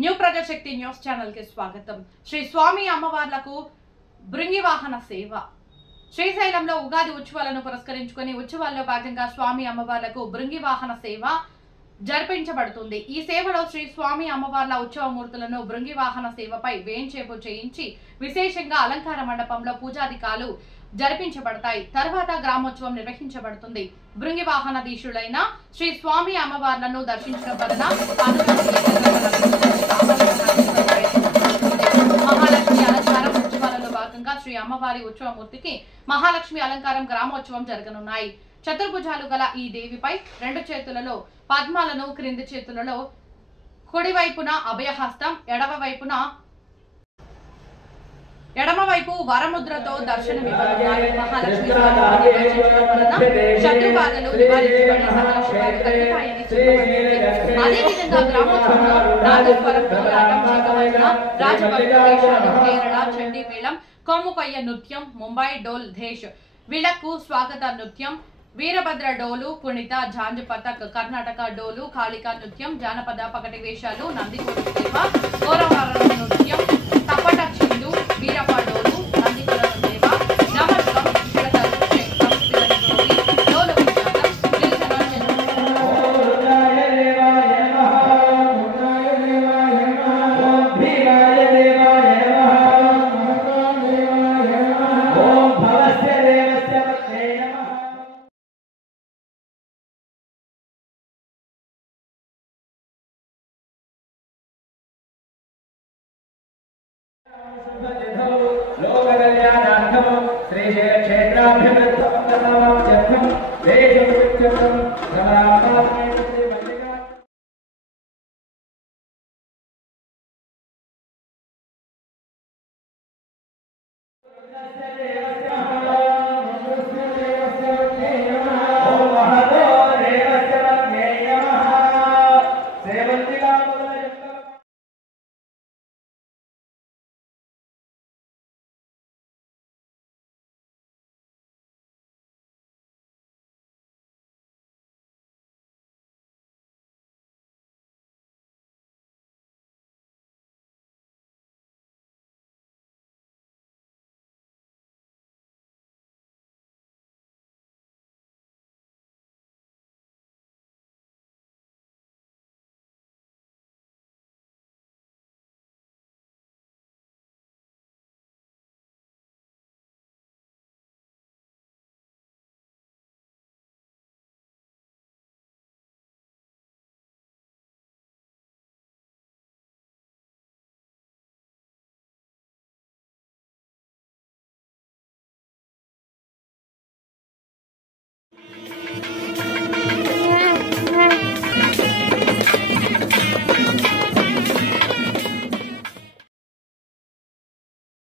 New Prajasakti news channel కి స్వాగతం। శ్రీ స్వామి అమ్మవార్లకు బృంగి వాహన సేవ। శ్రీశైలంలో ఉగాది ఉత్సవాలను పురస్కరించుకొని ఉత్సవాల్లో భాగంగా స్వామి అమ్మవార్లకు బృంగి వాహన సేవ జరిపించబడుతుంది। ఈ సేవలో శ్రీ స్వామి అమ్మవార్ల ఉత్సవ మూర్తులను బృంగి వాహన సేవపై వేంచేపు చేయించి విశేషంగా అలంకార మండపంలో పూజాధికాలు జరిపించబడతాయి। తర్వాత గ్రామోత్సవం నిర్వహించబడుతుంది। బృంగి వాహన దీక్షులైన శ్రీ స్వామి అమ్మవార్లను దర్శించడం వలన మహాలక్ష్మి అలంకారం ఉత్సవాలలో భాగంగా శ్రీ అమ్మవారి ఉత్సవమూర్తికి మహాలక్ష్మి అలంకారం గ్రామోత్సవం జరగనున్నాయి। చతుర్భుజాలు గల ఈ దేవిపై రెండు చేతులలో పద్మాలను, క్రింది చేతులలో కుడివైపున అభయహస్తం, ఎడమవైపు వరముద్రతో దర్శనమివ్వనున్నారు। మహాలక్ష్మి శత్రుబాధలు నివారించబడి సకలశుభాలు కలుగుతాయని చెప్పబడింది। అదేవిధంగా గ్రామోత్సవంలో నాదస్వరం, కోలాటం, చీకవచన, రాజభక్తేశాలు, కేరళ చండీ మేళం, కోముకయ్య నృత్యం, ముంబై డోల్ దేశ్, విళక్కు స్వాగత నృత్యం, వీరభద్ర డోలు, కుణిత, జాంజ్ పతక్, కర్ణాటక డోలు, కాళికా నృత్యం, జానపద పకటి వేషాలు, నందికోట సేవ, గోరవర నృత్యం, తప్పట చిందు, వీరప్ప డోలు, నందికోట సేవ, నమస్కం, చిడతలు, శంఖం, శివరి డోలు